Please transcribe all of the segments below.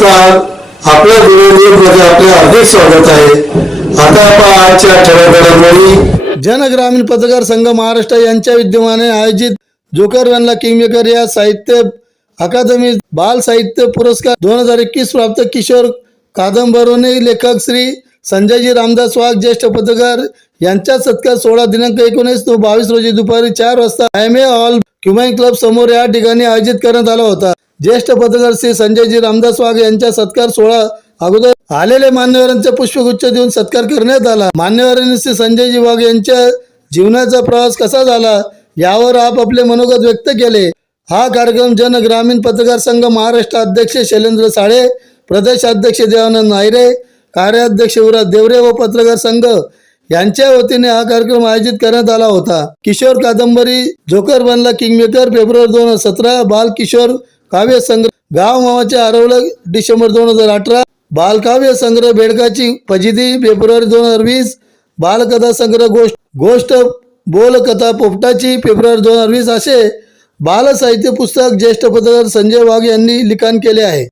नमस्कार. आपल्या मध्ये आपले हार्दिक स्वागत आहे. आता आपण आजच्या ठळक घडामोडी जन ग्रामीण पत्रकार संघ महाराष्ट्र यांच्या विद्यमाने आयोजित जोकर वनला किंगमेकर या साहित्य अकादमी बाल साहित्य पुरस्कार दोन हजार एकवीस प्राप्त किशोर कादंबरोने लेखक श्री संजयजी रामदास वाघ ज्येष्ठ पत्रकार यांचा सत्कार सोळा दिनांक एकोणीस तो बावीस रोजी दुपारी चार वाजता एम ए हॉल क्युमाइन क्लब समोर या ठिकाणी आयोजित करण्यात आला होता. ज्येष्ठ पत्रकार श्री संजयजी रामदास वाघ यांचा सत्कार सोहळा अगोदर आलेले मान्यवरांचा पुष्पगुच्छ देऊन सत्कार करण्यात आला. मान्यवरांनी श्री संजयजी वाघ यांच्या जीवनाचा प्रवास कसा झाला यावर आपापले मनोगत व्यक्त केले. हा कार्यक्रम जन ग्रामीण पत्रकार संघ महाराष्ट्र अध्यक्ष शैलेंद्र साळे प्रदेश अध्यक्ष देवानंद नायरे कार्याध्यक्ष युवराज देवरे व पत्रकार संघ यांच्या वतीने हा कार्यक्रम आयोजित करण्यात आला होता. किशोर कादंबरी जोकर बनला किंगमेकर फेब्रुवारी दोन हजार सतरा बाल किशोर काव्य संग्रह गाव मामाचे हरवलं डिसेंबर दोन हजार अठरा. बालकाव्य संग्रह बेडकाची फजिदी फेब्रुवारी दोन हजार वीस. बालकथा संग्रह गोष्ट गोष्ट बोलकथा पोपटाची फेब्रुवारी दोन हजार वीस असे. बालसाहित्य पुस्तक ज्येष्ठ पत्रकार संजय वाघ यांनी लिखाण केले आहे.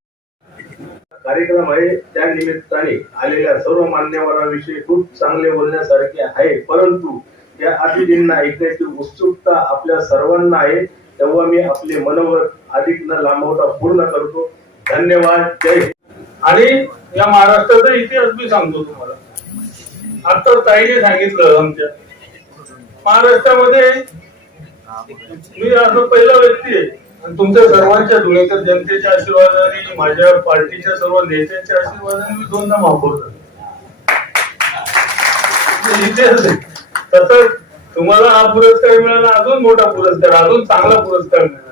कार्यक्रम आहे. त्या निमित्ताने आलेल्या सर्व मान्यवरांविषयी खूप चांगले बोलण्यासारखे आहे. परंतु या अतिथींना ऐकण्याची उत्सुकता आपल्या सर्वांना आहे. तेव्हा मी आपले मनोगत अधिक न लांबवता पूर्ण करतो. धन्यवाद जय आणि या महाराष्ट्राचा इतिहास मी सांगतो तुम्हाला. आता ताईने सांगितलं आमच्या. महाराष्ट्रामध्ये मी असं पहिला व्यक्ती आहे. आणि तुमच्या सर्वांच्या धुळेकर जनतेच्या आशीर्वादाने माझ्या पार्टीच्या सर्व नेत्यांच्या आशीर्वादाने मी दोनदा महापौर झालो इतिहास तसंच तुम्हाला हा पुरस्कार मिळाला अजून मोठा पुरस्कार अजून चांगला पुरस्कार मिळाला.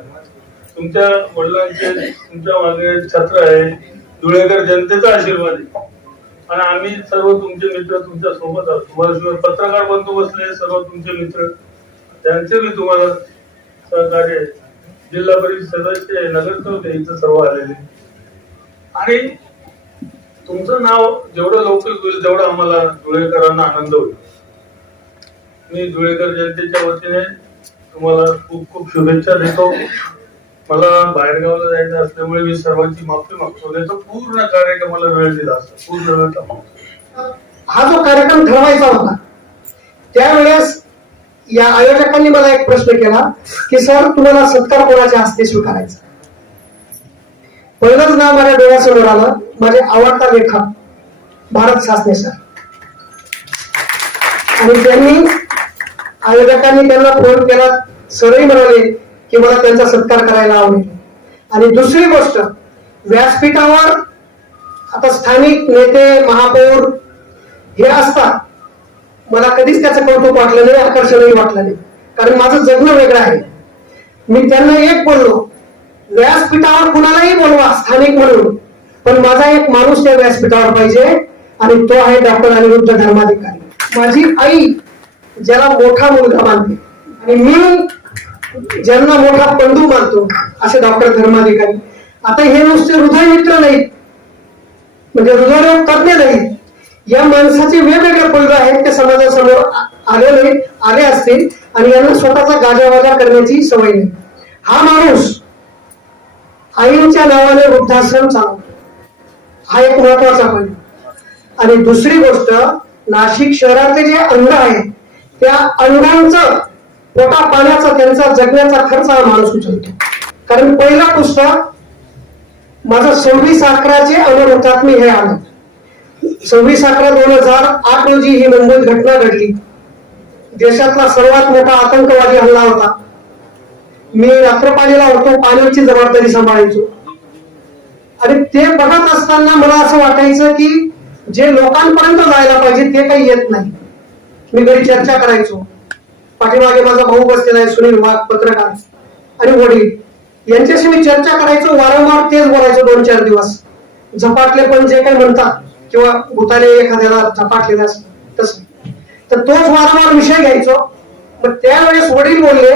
तुमच्या वडिलांचे तुमच्या मागे छत्र आहे. धुळेकर जनतेचा आशीर्वाद आहे. आणि आम्ही सर्व तुमचे मित्र तुमच्यासोबत आहोत. तुम्हाला पत्रकार बंधू बसले सर्व तुमचे मित्र. त्यांचे मी तुम्हाला सहकार्य जिल्हा परिषद सदस्य आहे, नगरसेवक आहे, इथं सर्व आलेले आणि तुमचं नाव जेवढं लवकर होईल तेवढं आम्हाला धुळेकरांना आनंद होईल. मी धुळेकर जनतेच्या वतीने तुम्हाला खूप खूप शुभेच्छा देतो. मला बाहेरगावला जायचं असल्यामुळे मी सर्वांची माफी मागतो. नाही तर पूर्ण कार्यक्रमाला वेळ दिला असतो. पूर्ण वेळ हा जो कार्यक्रम ठरवायचा होता त्यावेळेस या आयोजकांनी मला एक प्रश्न केला की सर तुम्हाला सत्कार कोणाच्या हस्ते स्वीकारायचा? पहिलंच नाव माझ्या डोळ्यासमोर आलं. माझे आवडता लेखक भारत सासने सर. आणि त्यांनी आयोजकांनी त्यांना फोन केला. सरही म्हणाले की मला त्यांचा सत्कार करायला आवडेल. आणि दुसरी गोष्ट व्यासपीठावर आता स्थानिक नेते महापौर हे असतात. मला कधीच त्याचं कौतुक वाटलं नाही आकर्षणही वाटलं नाही. कारण माझं जगणं वेगळं आहे. मी त्यांना एक बोललो व्यासपीठावर कुणालाही बोलवा स्थानिक म्हणून. पण माझा एक माणूस त्या व्यासपीठावर पाहिजे आणि तो आहे डॉक्टर अनिरुद्ध धर्माधिकारी. माझी आई ज्याला मोठा मुलगा मानते. आणि मी ज्यांना मोठा पंडू मानतो असे डॉक्टर धर्माधिकारी. आता हे नुसते हृदय मित्र नाहीत. म्हणजे हृदयरोग तज्ञ नाहीत. या माणसाचे वेगवेगळे पैलू आहेत ते समाजासमोर आले आलेले आले असतील आणि यांना स्वतःचा गाजावाजा करण्याची सवय नाही. हा माणूस आईंच्या नावाने वृद्धाश्रम चालवतो. हा एक महत्त्वाचा पैलू आणि दुसरी गोष्ट नाशिक शहरातले जे अंग आहेत त्या अंगांचं पोटा पाण्याचा त्यांचा जगण्याचा खर्च हा माणूस उचलतो कारण पहिला पुस्तक माझं सव्वीस अकराचे अमर मी हे आलं. सव्वीस अकरा दोन हजार आठ रोजी ही मुंबईत घटना घडली. देशातला सर्वात मोठा आतंकवादी हल्ला होता. मी रात्रपाणीला होतो पाण्याची जबाबदारी सांभाळायचो. आणि ते बघत असताना मला असं वाटायचं की जे लोकांपर्यंत जायला पाहिजे ते काही येत नाही. मी घरी चर्चा करायचो. पाठीमागे माझा भाऊ बसलेला आहे सुनील वाघ पत्रकार आणि वडील. यांच्याशी मी चर्चा करायचो वारंवार तेच बोलायचो दोन चार दिवस. झपाटले पण जे काही म्हणतात किंवा भूताने एखाद्याला झपाटलेला तस. तर तोच वारंवार विषय घ्यायचो. मग त्यावेळेस वडील बोलले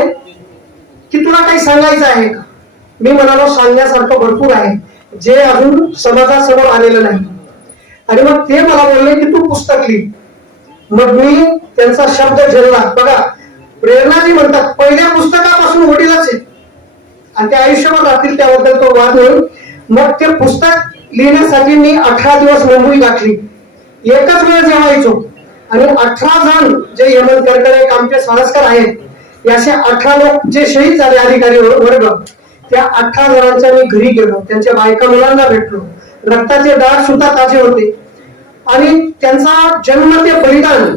की तुला काही सांगायचं आहे का? मी म्हणालो सांगण्यासारखं भरपूर आहे. जे अजून समाजासमोर आलेलं नाही. आणि मग ते मला बोलले की तू पुस्तक लिह. मग मी त्यांचा शब्द झेलला. बघा प्रेरणाजी म्हणतात. पहिल्या पुस्तकापासून वडीलच आहे आणि ते आयुष्यभर राहतील त्याबद्दल तो वाद होईल. मग ते पुस्तक लिहिण्यासाठी मी अठरा दिवस मुंबई गाठली. एकच वेळ जेवायचो. आणि अठरा जण जे हेमंत एक आमचे सारस्कर आहेत याचे अठरा लोक जे शहीद झाले अधिकारी वर्ग त्या अठरा जणांच्या मी घरी गेलो. त्यांच्या बायका मुलांना भेटलो. रक्ताचे डाग सुद्धा ताजे होते. आणि त्यांचा जन्म ते बलिदान.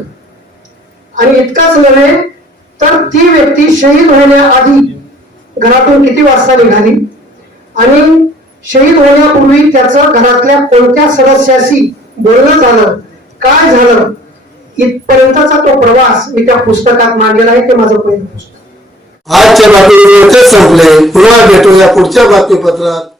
आणि इतकाच नव्हे तर ती व्यक्ती शहीद होण्याआधी घरातून किती वाजता निघाली? आणि शहीद होण्यापूर्वी त्याचं घरातल्या कोणत्या सदस्याशी बोलणं झालं? काय झालं? इथपर्यंतचा तो प्रवास मी त्या पुस्तकात मांडलेला आहे ते माझं पहिलं पुस्तक. आजच्या बातमीपत्र संपले. पुन्हा भेटूया पुढच्या बातमीपत्रात.